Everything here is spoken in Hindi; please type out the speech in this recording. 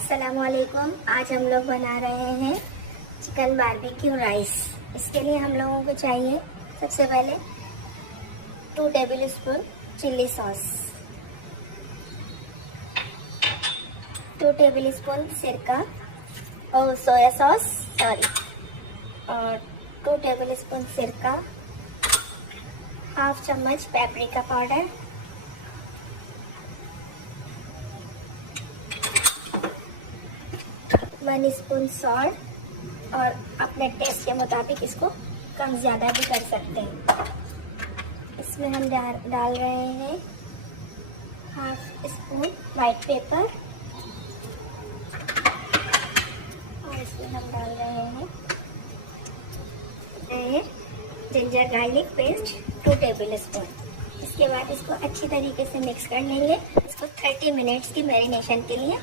अस्सलामुअलैकुम। आज हम लोग बना रहे हैं चिकन बारबेक्यू राइस। इसके लिए हम लोगों को चाहिए सबसे पहले 2 table spoon chilli sauce, 2 table spoon सिरका और सोया सॉस और 2 टेबल स्पून सिरका, हाफ चम्मच पेपरिका पाउडर, 1 स्पून सॉल्ट और अपने टेस्ट के मुताबिक इसको कम ज़्यादा भी कर सकते हैं। इसमें हम डाल रहे हैं हाफ स्पून वाइट पेपर और इसमें हम डाल रहे हैं ginger garlic paste 2 table spoon. इसके बाद इसको अच्छी तरीके से मिक्स कर लेंगे। इसको 30 मिनट्स की मैरिनेशन के लिए